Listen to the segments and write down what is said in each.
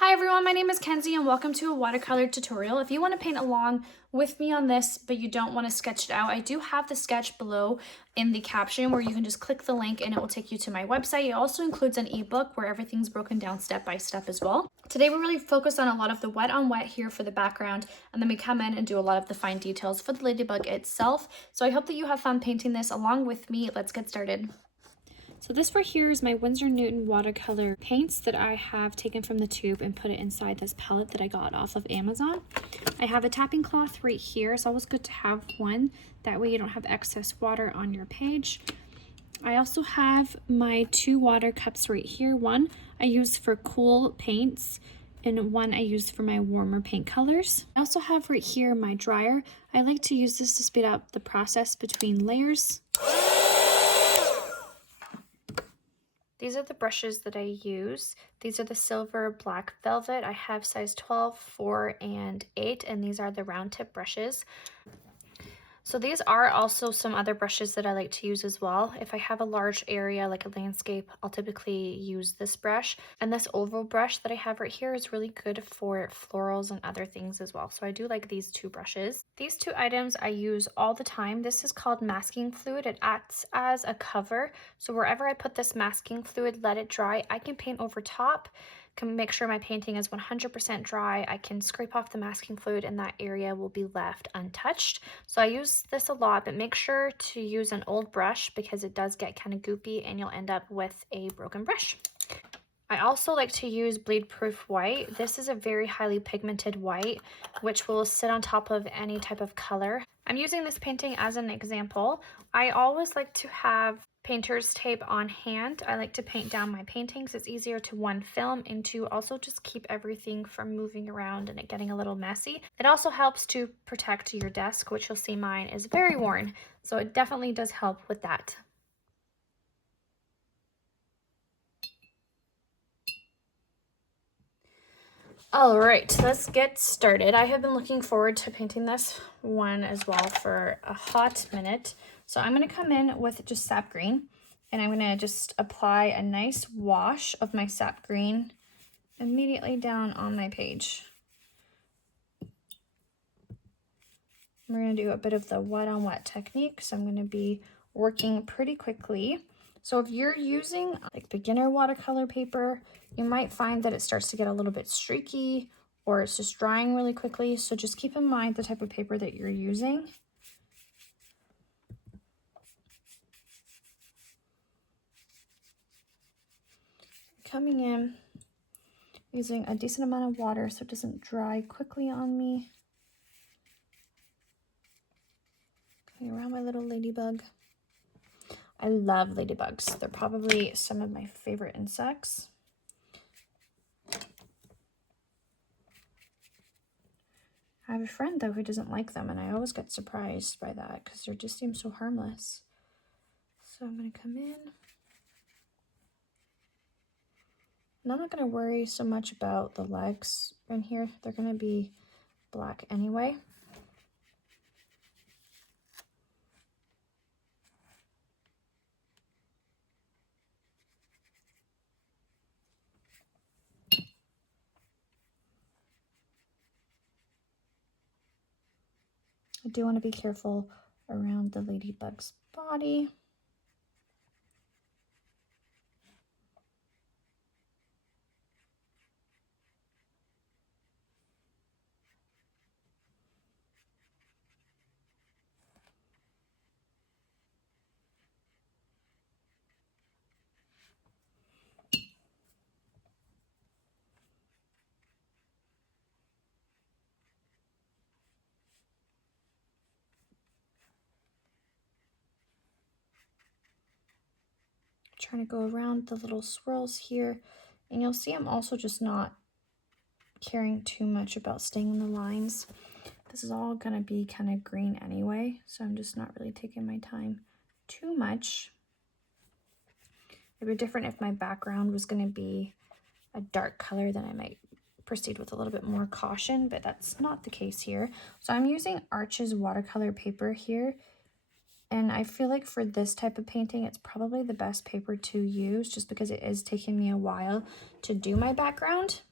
Hi everyone, my name is Kenzie and welcome to a watercolor tutorial. If you want to paint along with me on this, but you don't want to sketch it out, I do have the sketch below in the caption where you can just click the link and it will take you to my website. It also includes an ebook where everything's broken down step by step as well. Today we're really focused on a lot of the wet on wet here for the background, and then we come in and do a lot of the fine details for the ladybug itself. So I hope that you have fun painting this along with me. Let's get started. So this right here is my Winsor Newton watercolor paints that I have taken from the tube and put it inside this palette that I got off of Amazon. I have a tapping cloth right here. It's always good to have one. That way you don't have excess water on your page. I also have my two water cups right here. One I use for cool paints and one I use for my warmer paint colors. I also have right here my dryer. I like to use this to speed up the process between layers. These are the brushes that I use. These are the silver black velvet. I have size 12, 4, and 8, and these are the round tip brushes. So these are also some other brushes that I like to use as well. If I have a large area like a landscape, I'll typically use this brush. And this oval brush that I have right here is really good for florals and other things as well. So I do like these two brushes. These two items I use all the time. This is called masking fluid. It acts as a cover. So wherever I put this masking fluid, let it dry, I can paint over top. Can make sure my painting is 100% dry. I can scrape off the masking fluid and that area will be left untouched. So I use this a lot, but make sure to use an old brush because it does get kind of goopy and you'll end up with a broken brush. I also like to use bleed proof white. This is a very highly pigmented white, which will sit on top of any type of color. I'm using this painting as an example. I always like to have painter's tape on hand. I like to paint down my paintings. It's easier to one, film, and to also just keep everything from moving around and it getting a little messy. It also helps to protect your desk, which you'll see mine is very worn. So it definitely does help with that. All right, let's get started. I have been looking forward to painting this one as well for a hot minute. So I'm going to come in with just sap green, and I'm going to just apply a nice wash of my sap green immediately down on my page. We're going to do a bit of the wet on wet technique, so I'm going to be working pretty quickly. So if you're using like beginner watercolor paper, you might find that it starts to get a little bit streaky or it's just drying really quickly. So just keep in mind the type of paper that you're using. Coming in, using a decent amount of water so it doesn't dry quickly on me. Going around my little ladybug. I love ladybugs. They're probably some of my favorite insects. I have a friend though who doesn't like them, and I always get surprised by that because they just seem so harmless. So I'm going to come in. And I'm not going to worry so much about the legs in here. They're going to be black anyway. I do want to be careful around the ladybug's body. Trying to go around the little swirls here, and you'll see I'm also just not caring too much about staying in the lines. This is all going to be kind of green anyway, so I'm just not really taking my time too much. It would be different if my background was going to be a dark color, then I might proceed with a little bit more caution, but that's not the case here. So I'm using Arches watercolor paper here, and I feel like for this type of painting, it's probably the best paper to use just because it is taking me a while to do my background.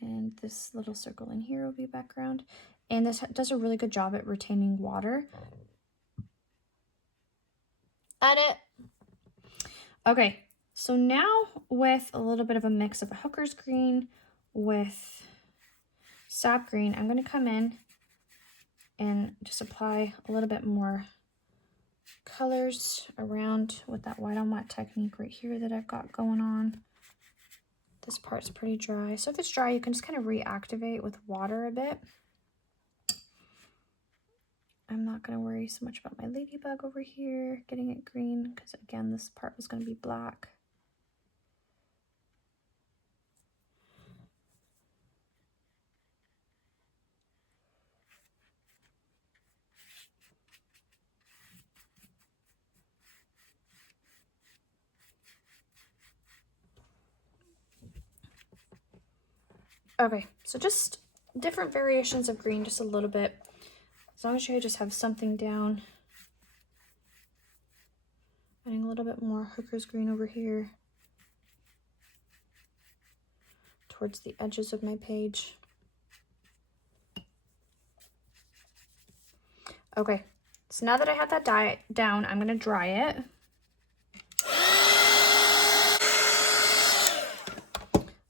And this little circle in here will be background. And this does a really good job at retaining water. Edit. Okay, so now with a little bit of a mix of a hooker's green with sap green, I'm going to come in and just apply a little bit more colors around with that white on wet technique right here that I've got going on. This part's pretty dry, so if it's dry, you can just kind of reactivate with water a bit. I'm not going to worry so much about my ladybug over here, getting it green, because again, this part was going to be black. Okay, so just different variations of green, just a little bit. As long as you just have something down. Adding a little bit more hooker's green over here towards the edges of my page. Okay, so now that I have that dye down, I'm gonna dry it.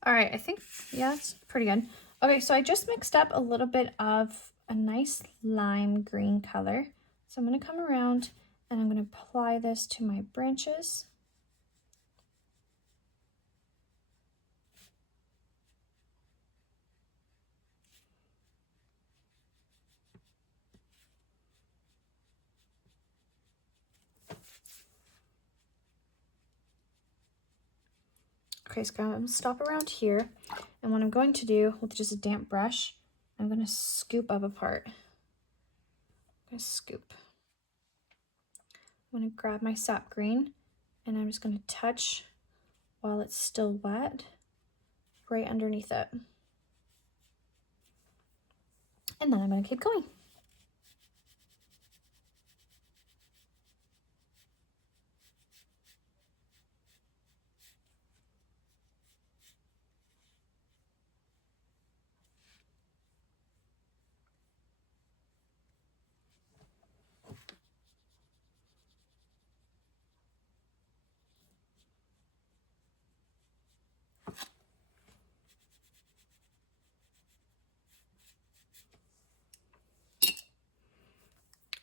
All right, I think, yeah, it's pretty good. Okay, so I just mixed up a little bit of a nice lime green color. So I'm gonna come around and I'm gonna apply this to my branches. Okay, so I'm gonna stop around here. And what I'm going to do with just a damp brush, I'm gonna scoop up a part. I'm gonna scoop. I'm gonna grab my sap green and I'm just gonna touch while it's still wet right underneath it. And then I'm gonna keep going.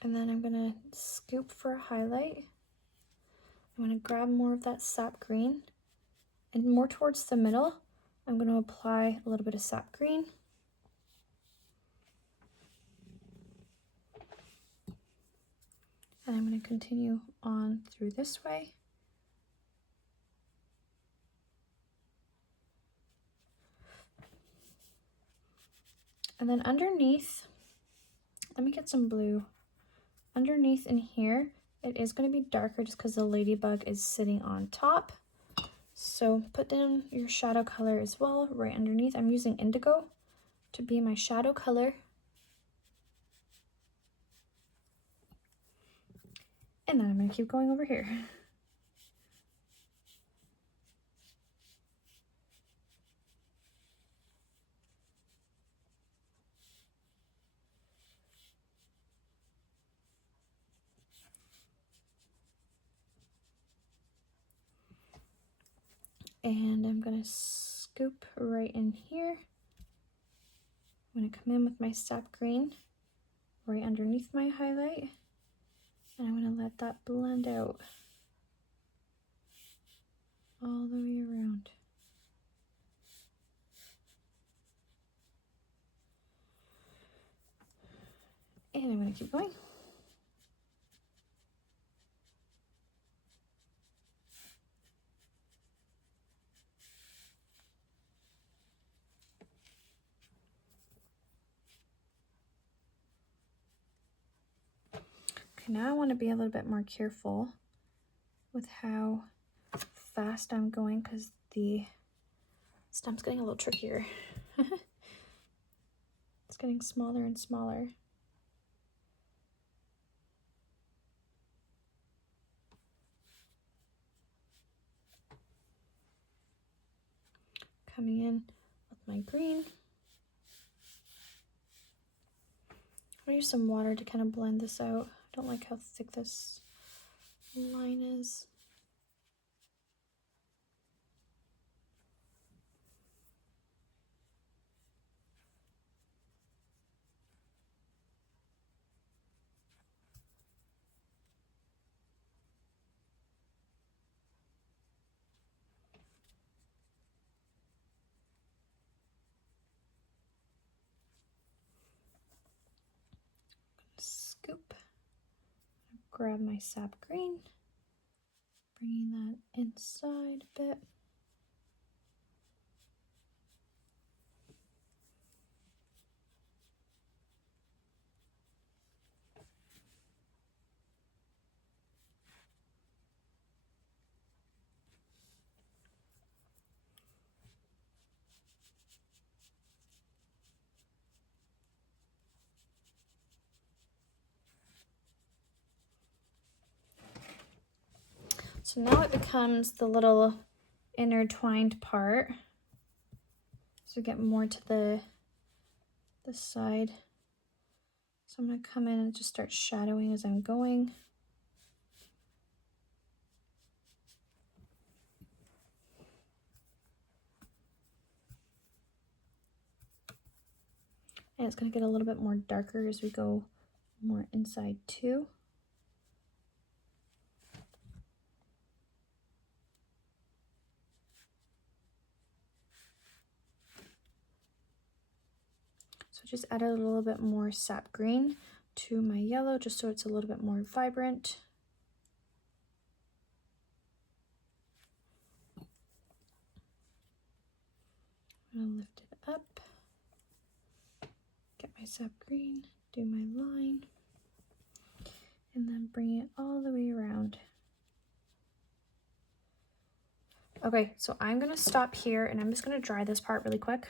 And then I'm gonna scoop for a highlight. I'm gonna grab more of that sap green and more towards the middle, I'm gonna apply a little bit of sap green. And I'm gonna continue on through this way. And then underneath, let me get some blue. Underneath in here, it is going to be darker just because the ladybug is sitting on top. So put down your shadow color as well right underneath. I'm using indigo to be my shadow color. And then I'm going to keep going over here. And I'm going to scoop right in here. I'm going to come in with my sap green right underneath my highlight. And I'm going to let that blend out all the way around. And I'm going to keep going. Okay, now I want to be a little bit more careful with how fast I'm going because the stump's getting a little trickier. It's getting smaller and smaller. Coming in with my green. I'm gonna use some water to kind of blend this out. I don't like how thick this line is. Scoop. Grab my sap green, bringing that inside a bit. So now it becomes the little intertwined part. So get more to the side. So I'm going to come in and just start shadowing as I'm going. And it's going to get a little bit more darker as we go more inside too. So just added a little bit more sap green to my yellow just so it's a little bit more vibrant. I'm going to lift it up, get my sap green, do my line, and then bring it all the way around. Okay, so I'm going to stop here and I'm just going to dry this part really quick.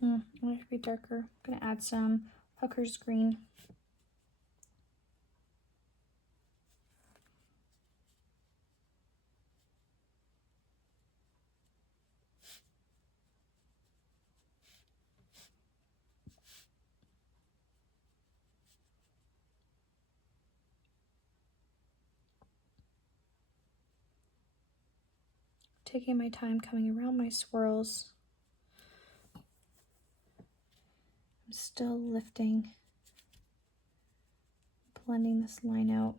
I want it to be darker. I'm going to add some Hooker's green. Taking my time coming around my swirls. I'm still lifting, blending this line out.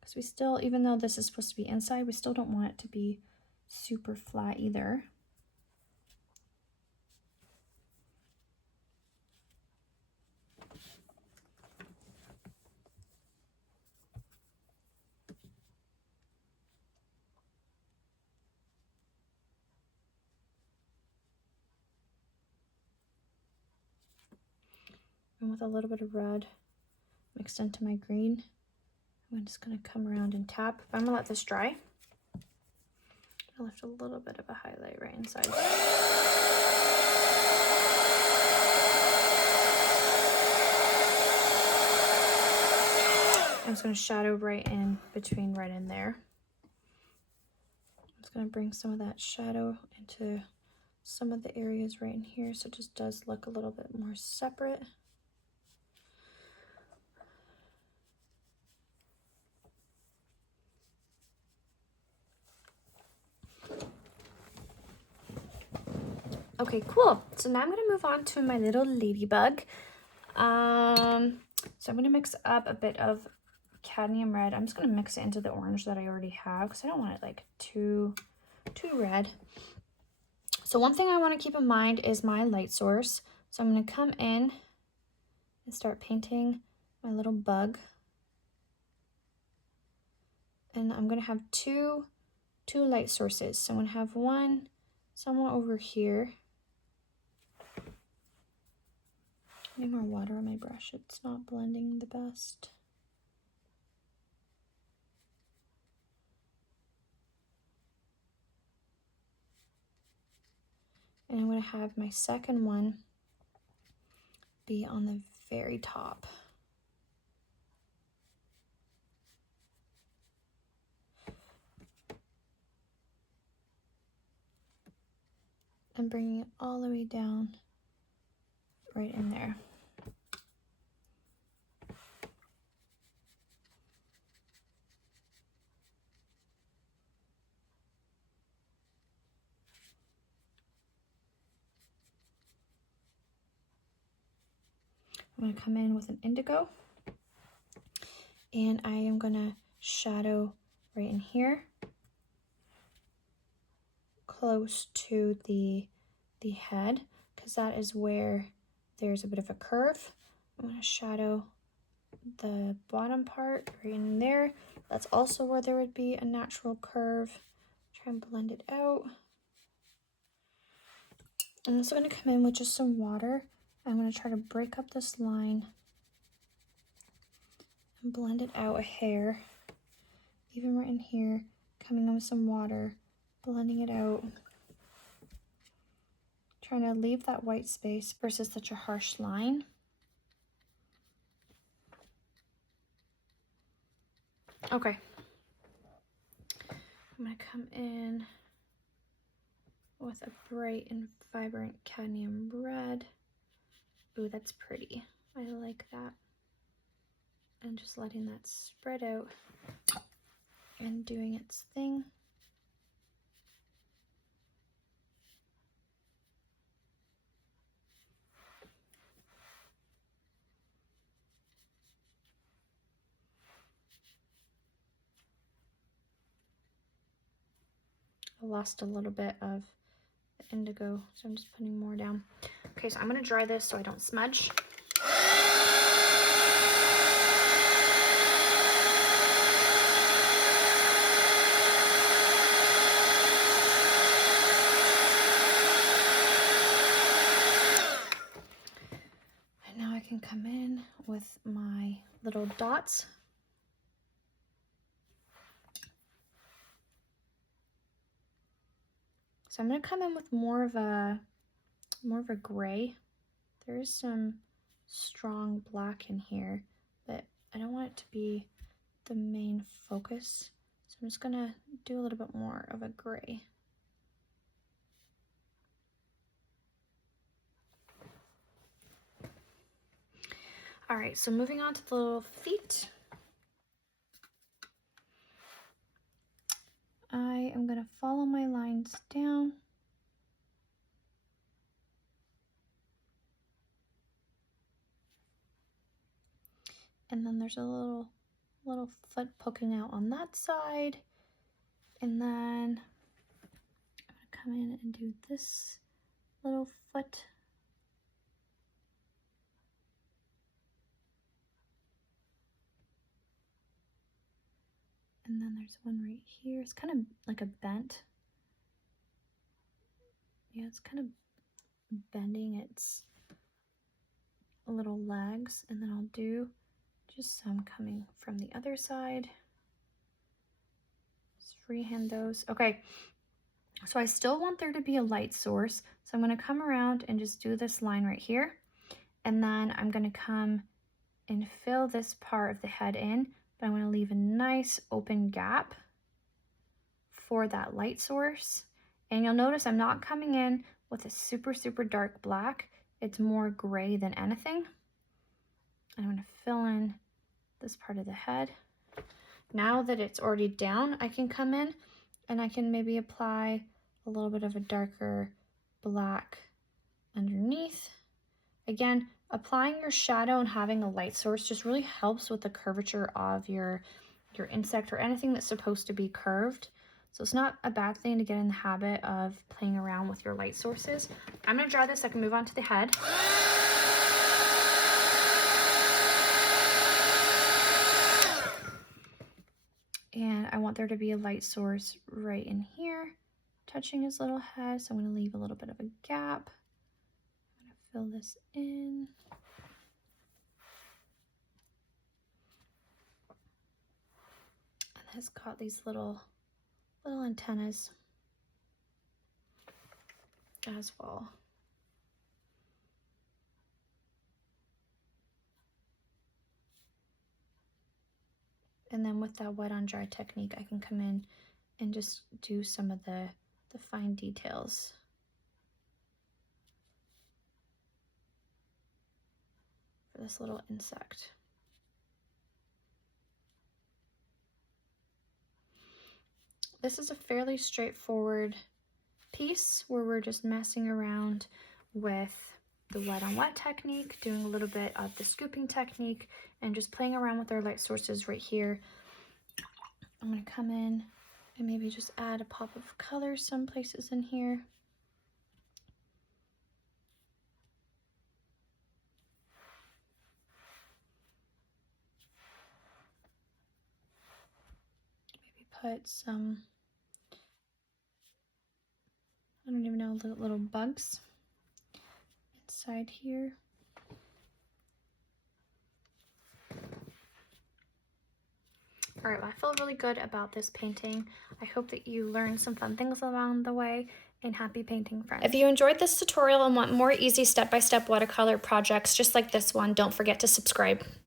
Because we still, even though this is supposed to be inside, we still don't want it to be super flat either. And with a little bit of red mixed into my green, I'm just going to come around and tap. I'm going to let this dry. I'll lift a little bit of a highlight right inside. I'm just going to shadow right in between right in there. I'm just going to bring some of that shadow into some of the areas right in here so it just does look a little bit more separate. Okay, cool. So now I'm going to move on to my little ladybug. So I'm going to mix up a bit of cadmium red. I'm just going to mix it into the orange that I already have because I don't want it like too red. So one thing I want to keep in mind is my light source. So I'm going to come in and start painting my little bug. And I'm going to have two light sources. So I'm going to have one somewhere over here. I need more water on my brush. It's not blending the best. And I'm going to have my second one be on the very top. And bringing it all the way down right in there. I'm going to come in with an indigo, and I am going to shadow right in here, close to the head, because that is where there's a bit of a curve. I'm going to shadow the bottom part right in there. That's also where there would be a natural curve. Try and blend it out. I'm also going to come in with just some water. I'm going to try to break up this line and blend it out a hair. Even right in here, coming in with some water, blending it out. Trying to leave that white space versus such a harsh line. Okay. I'm going to come in with a bright and vibrant cadmium red. Ooh, that's pretty. I like that. And just letting that spread out and doing its thing. I lost a little bit of the indigo, so I'm just putting more down. Okay, so I'm going to dry this so I don't smudge. And now I can come in with my little dots. So I'm going to come in with more of a gray. There is some strong black in here, but I don't want it to be the main focus. So I'm just going to do a little bit more of a gray. All right, so moving on to the little feet. I am going to follow my lines down. And then there's a little foot poking out on that side. And then I'm going to come in and do this little foot. And then there's one right here. It's kind of like a bent. Yeah, it's kind of bending its little legs. And then I'll do just some coming from the other side. Just freehand those. Okay, so I still want there to be a light source. So I'm going to come around and just do this line right here. And then I'm going to come and fill this part of the head in. But I'm going to leave a nice open gap for that light source. And you'll notice I'm not coming in with a super dark black. It's more gray than anything. I'm going to fill in this part of the head. Now that it's already down, I can come in and I can maybe apply a little bit of a darker black underneath. Again, applying your shadow and having a light source just really helps with the curvature of your insect or anything that's supposed to be curved. So it's not a bad thing to get in the habit of playing around with your light sources. I'm going to dry this so I can move on to the head. And I want there to be a light source right in here, touching his little head. So I'm going to leave a little bit of a gap. I'm going to fill this in. And it's got these little antennas. as well. And then with that wet on dry technique, I can come in and just do some of the fine details. For this little insect. This is a fairly straightforward piece where we're just messing around with the wet on wet technique, doing a little bit of the scooping technique, and just playing around with our light sources right here. I'm going to come in and maybe just add a pop of color some places in here. Maybe put some, I don't even know, little bugs inside here. All right, well, I feel really good about this painting. I hope that you learned some fun things along the way, and happy painting, friends. If you enjoyed this tutorial and want more easy step-by-step watercolor projects just like this one, don't forget to subscribe.